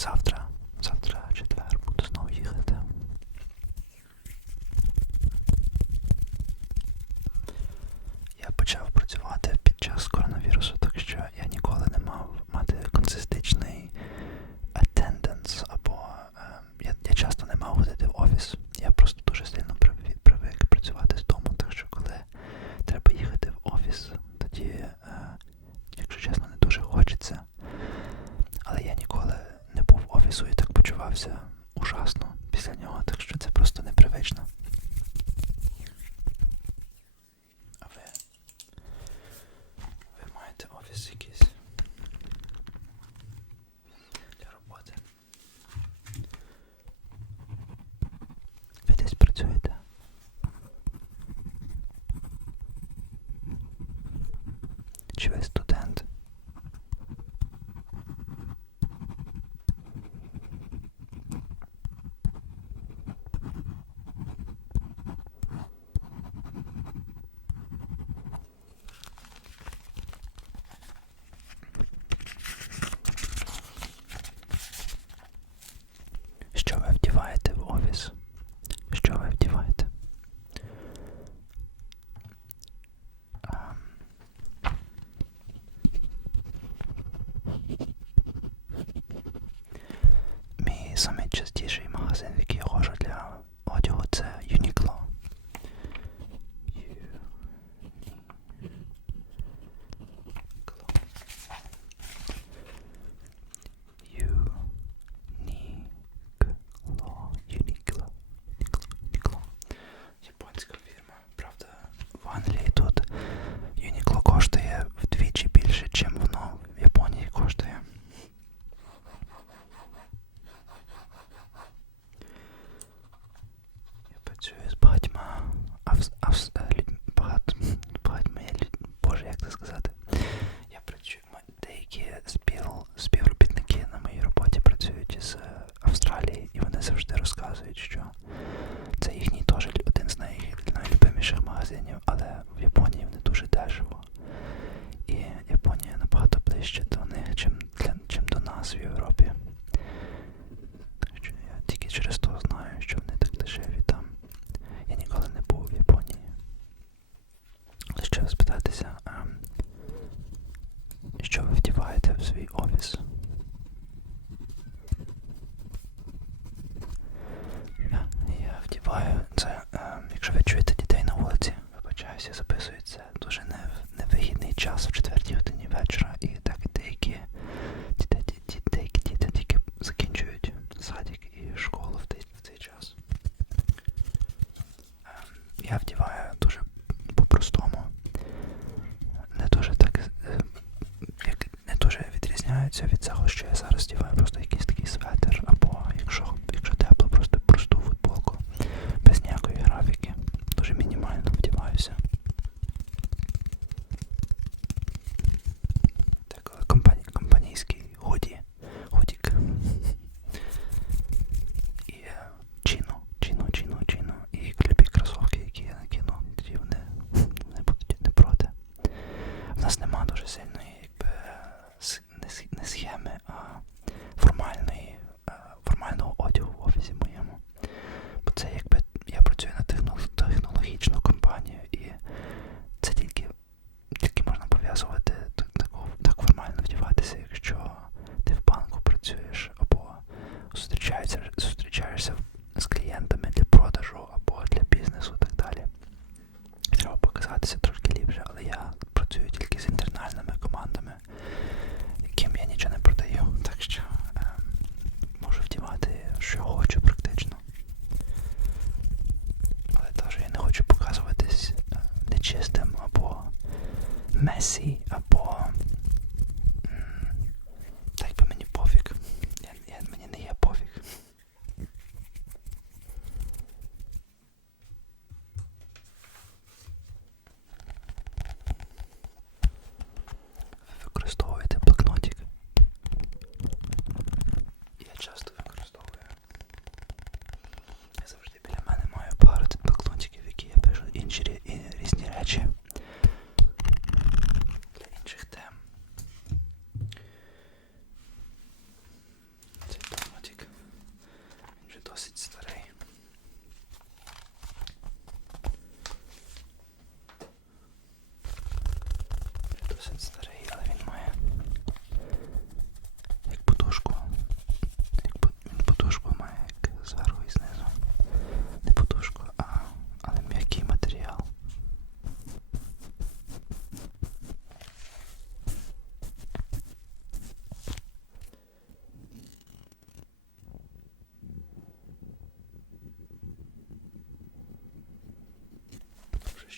завтра. буває це, е, якщо ви чуєте дітей на вулиці, вибачаюся, записується дуже невигідний час в четвертій годині вечора.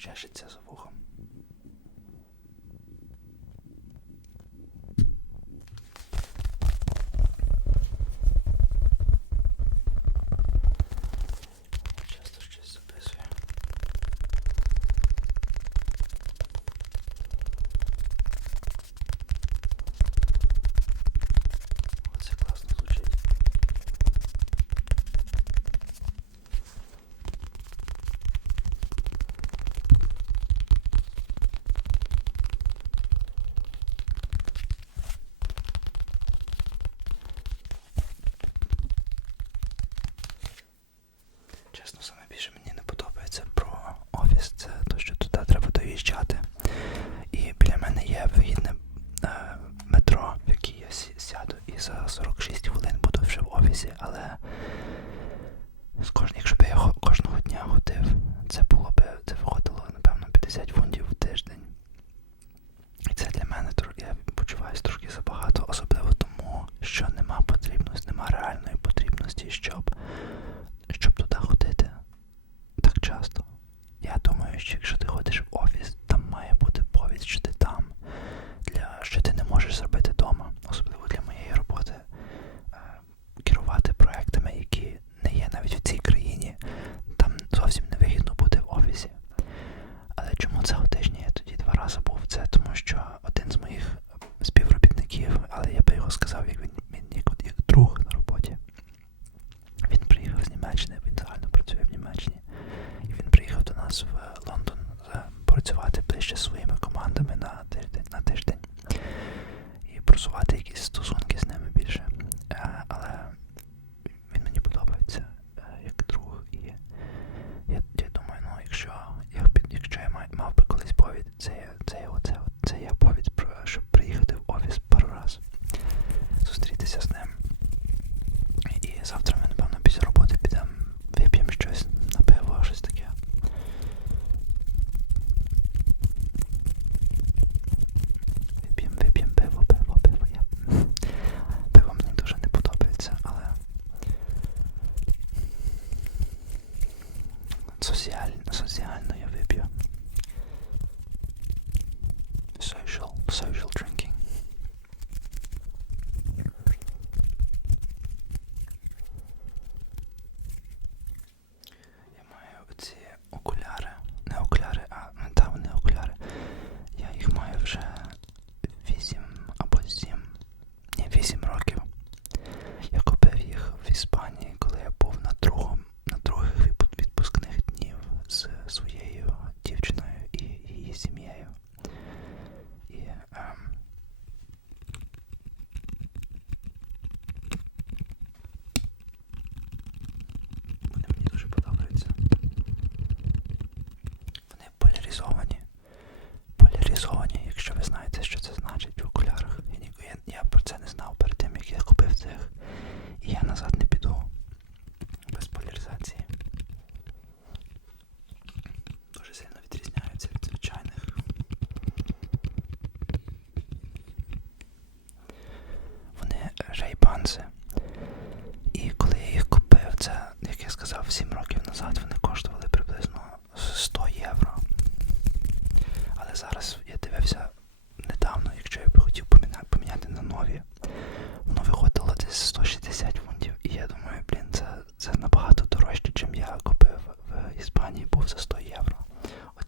Вже щешиться за вухом. Нема реальної потрібності, щоб,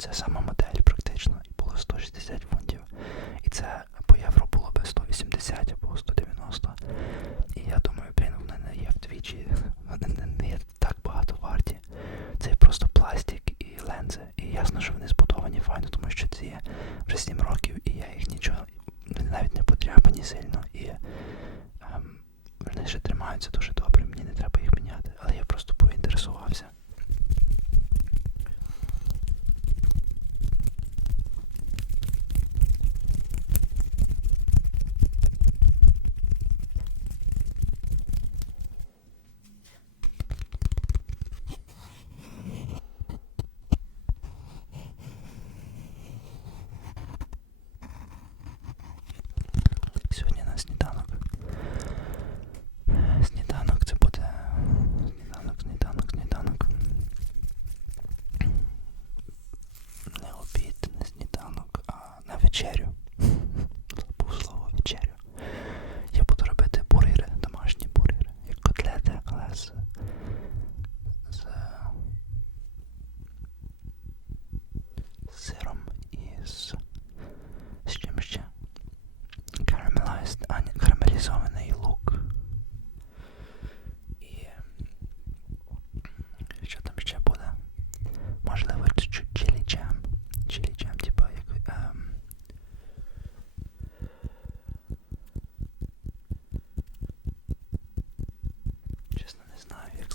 princess. I'm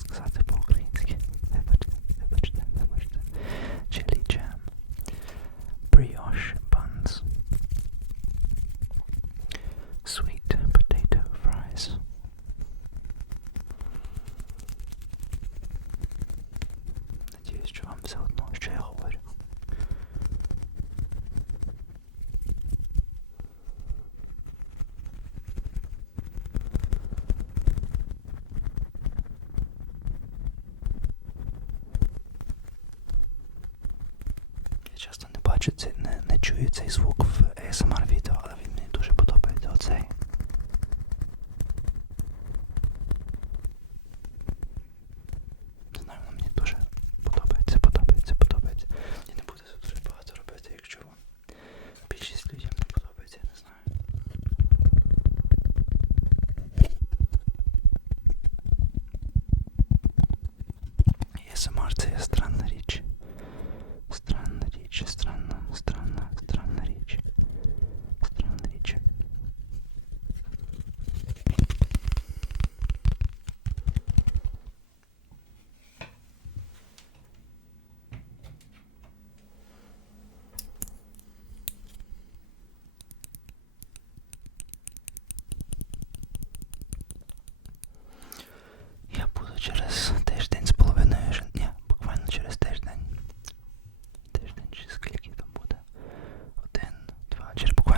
because часто не бачу, не, не чую цей звук в ASMR відео, але він мені дуже подобається. Оцей. очень странно.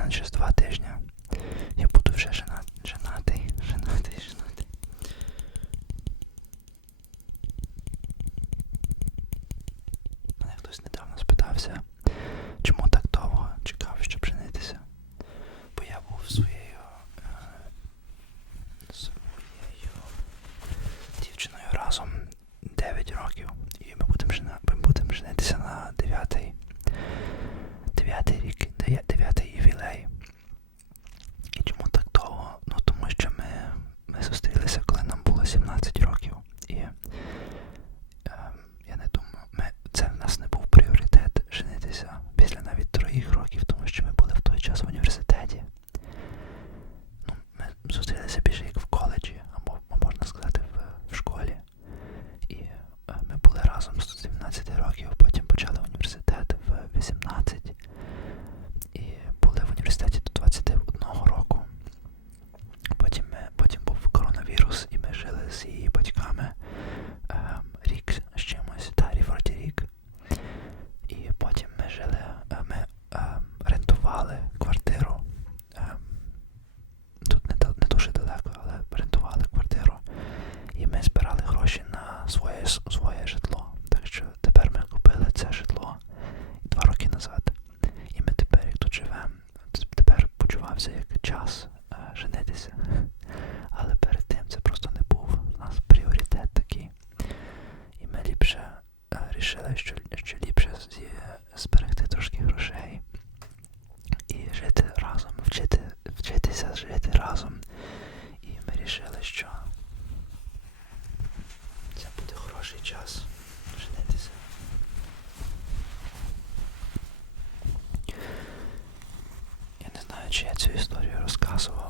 через два тижні я буду вже женатий, женатий, женатий. зустрілися, коли нам було 17 історію розказував